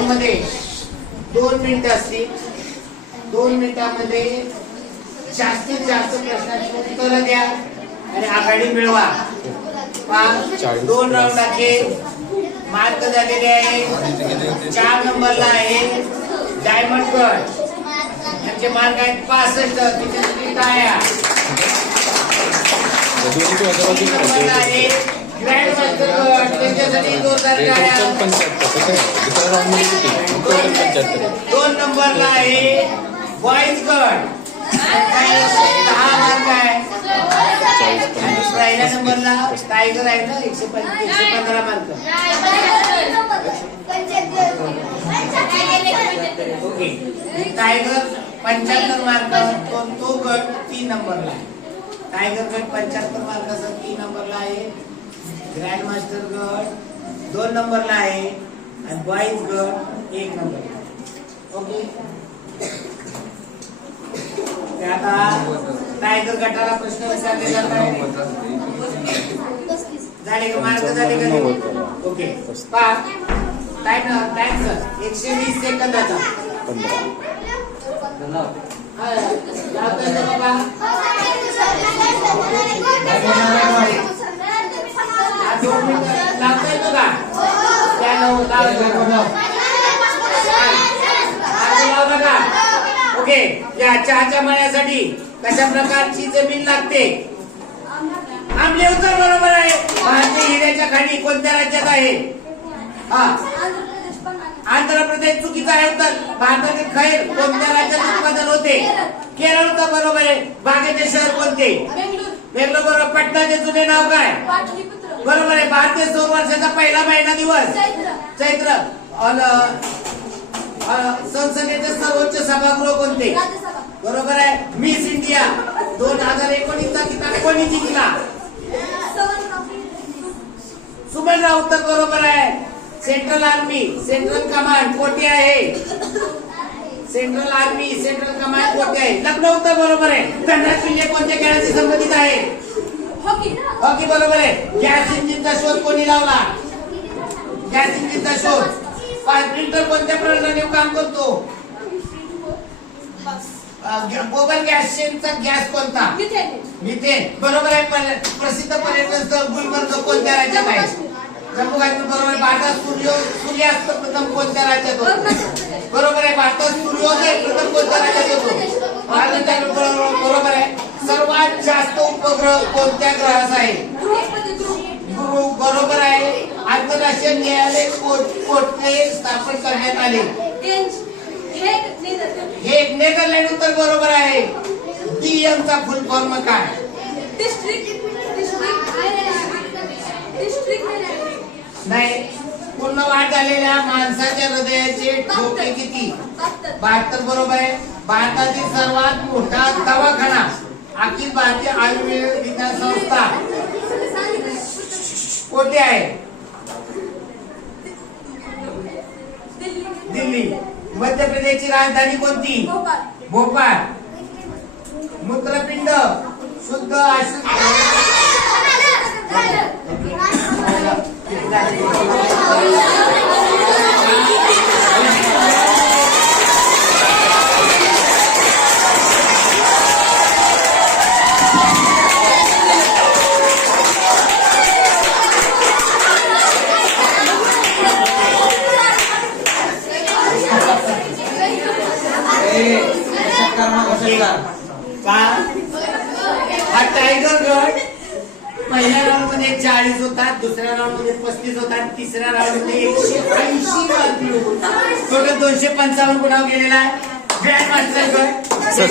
मध्ये दोन मिनिटं असतील. दोन मिनिटांमध्ये जास्तीत जास्त प्रश्नांची उत्तरं द्या आणि आघाडी मिळवा. दोन राऊंड अखेर मार्क झालेले आहे. चार नंबरला आहे डायमंड गड यांचे मार्क आहेत पासष्ट. टाळ्या तीन नंबरला आहे ग्रँड मास्टर गड त्यांच्यासाठी दोन नंबरला आहे बॉईज गड दहा मार्क आहे. आणि पहिल्या नंबरला टायगर आहे ना एकशे पं- एकशे पंधरा मार्क ओके. टायगर पंच्याहत्तर मार्क तो तो गट तीन नंबरला आहे. टायगर गट पंच्याहत्तर मार्काचा तीन नंबरला आहे. ग्रँड मास्टर गट दोन नंबरला आहे. आणि बॉईज गट एक नंबर ओके ते आता टायगर गटाला प्रश्न विचारले जात आहे. झाले का? मार्क झाले का ओके पहा. टाइम टाइम सर एकशे वीस सेकंदाचा. हा, बाबा हा, दोन मिनिटं लावता येतो का का ओके या चहाच्या मळ्यासाठी कशा प्रकारची जमीन लागते? आमले उत्तर बरोबर आहे. भारतीय हिऱ्याच्या खाणी कोणत्या राज्यात आहे? हा. आंध्र प्रदेश चुकीचा आहे उत्तर. भारतातील खैर कोणत्या राज्यात उत्पादन होते? केरळ उत्तर बरोबर आहे. बागेचे शहर कोणते? बेंगलोर. बरोबर. पटनाचे जुने नाव काय? बरोबर आहे भारतीय सौर वर्षाचा पहिला महिना दिवस. चैत्र. संसदेचे सर्वोच्च सभागृह कोणते? बरोबर आहे मिस इंडिया. दोन हजार एकोणीसचा किताब कोणी जिंकला? सुमन उत्तर बरोबर आहे. सेंट्रल आर्मी सेंट्रल कमांड कोठे आहे? सेंट्रल आर्मी सेंट्रल कमांड कोठे आहे? लखनौ उत्तर बरोबर आहे. धनराज पिल्ले कोणत्या खेळाशी संबंधित आहे? हॉकी बरोबर आहे. गॅस इंजिनचा शोध कोणी लावला? गॅस इंजिनचा शोध. प्रिंटर कोणत्या प्रणालीने काम करतो? गोबर गॅस शेनचा गॅस कोणता? मिथेन. बरोबर आहे प्रसिद्ध पर्यटन स्थळ गुलमर्ग कोणत्या राज्यात आहे? जम्मू काश्मीर बरोबर आहे. भारतात सूर्य सूर्यास्त प्रथम कोणत्या राज्यात होतो बरोबर आहे भारतात सूर्योदय प्रथम कोणत्या राज्यात होतो भारतात बरोबर बरोबर आहे सर्वात जास्त कोणत्या ग्रहाचा आहे? गुरु बरोबर आहे. आंतरराष्ट्रीय न्यायालय कोठे स्थापन करण्यात आले. हे नेदरलँड उत्तर बरोबर आहे. डीएम चा फुल फॉर्म काय? नाही. पूर्ण वाढ झालेल्या माणसाच्या हृदयाचे ठोके किती? बहात्तर बरोबर आहे. भारतातील सर्वात मोठा दवाखाना अखिल भारतीय आयुर्वेद विज्ञान संस्था कोठे आहे? दिल्ली. मध्य प्रदेशची राजधानी कोणती? भोपाळ. मूत्रपिंड. शुद्ध अशुद्ध का? हा टायगर गट पहिल्या राऊंडमध्ये चाळीस होता दुसऱ्या राऊंडमध्ये पस्तीस होतात तिसऱ्या राऊंडमध्ये एकशे ऐंशी टोटल दोनशे पंचावन्न गुणाव गेलेला आहे. ग्रँड मास्टर गट सर